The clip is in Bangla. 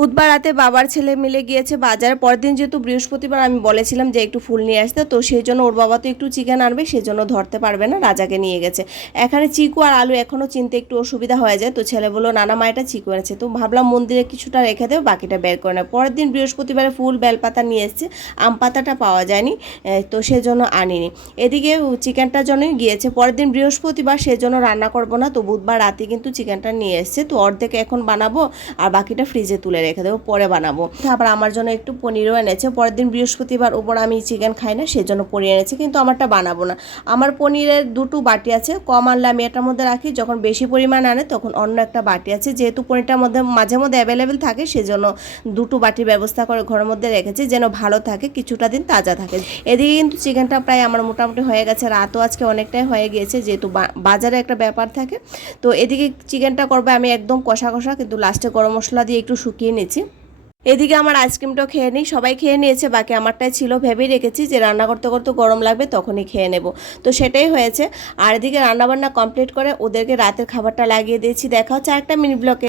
বুধবার রাতে বাবার ছেলে মিলে গিয়েছে বাজারে। পরের দিন যেহেতু বৃহস্পতিবার আমি বলেছিলাম যে একটু ফুল নিয়ে আসতে, তো সেই জন্য ওর বাবা তো একটু চিকেন আনবে, সেই জন্য ধরতে পারবে না, রাজাকে নিয়ে গেছে। এখানে চিকু আর আলু এখনও চিনতে একটু অসুবিধা হয়ে যায়, তো ছেলে বললো নানা মা এটা চিকু এনেছে, তো ভাবলাম মন্দিরে কিছুটা রেখে দেবো, বাকিটা বের করে নেয়। পরের দিন বৃহস্পতিবারে ফুল বেলপাতা নিয়ে এসেছে, আম পাতাটা পাওয়া যায়নি, তো সেজন্য আনিনি। এদিকে চিকেনটার জন্যই গিয়েছে। পরের দিন বৃহস্পতিবার, সেজন্য রান্না করবো না, তো বুধবার রাতে কিন্তু চিকেনটা নিয়ে এসছে, তো অর্ধেক এখন বানাবো আর বাকিটা ফ্রিজে তুলে রেখে দেবো, পরে বানাবো। আবার আমার জন্য একটু পনিরও এনেছে। পরের দিন বৃহস্পতিবার, ওপর আমি চিকেন খাই না, সেজন্য পনির এনেছে, কিন্তু আমারটা বানাবো না। আমার পনিরের দুটো বাটি আছে, কম আনলে আমি এটার মধ্যে রাখি, যখন বেশি পরিমাণ আনে তখন অন্য একটা বাটি আছে। যেহেতু পনিরটার মধ্যে মাঝে মধ্যে অ্যাভেলেবেল থাকে, সেজন্য দুটো বাটির ব্যবস্থা করে ঘরের মধ্যে রেখেছি, যেন ভালো থাকে, কিছুটা দিন তাজা থাকে। এদিকে কিন্তু চিকেনটা প্রায় আমার মোটামুটি হয়ে গেছে, রাতও আজকে অনেকটাই হয়ে গিয়েছে, যেহেতু বাজারে একটা ব্যাপার থাকে। তো এদিকে চিকেনটা করবে আমি একদম কষা কষা, কিন্তু লাস্টে গরম মশলা দিয়ে একটু শুকিয়ে নিচ্ছি। এদিকে আমার আইসক্রিমটাও খেয়ে নিই, সবাই খেয়ে নিয়েছে, বাকি আমারটাই ছিল, ভেবেই রেখেছি যে রান্না করতে করতে গরম লাগবে তখনই খেয়ে নেব, তো সেটাই হয়েছে। আর এদিকে রান্নাবান্না কমপ্লিট করে ওদেরকে রাতের খাবারটা লাগিয়ে দিয়েছি। দেখা হচ্ছে আরেকটা মিনি ব্লগে।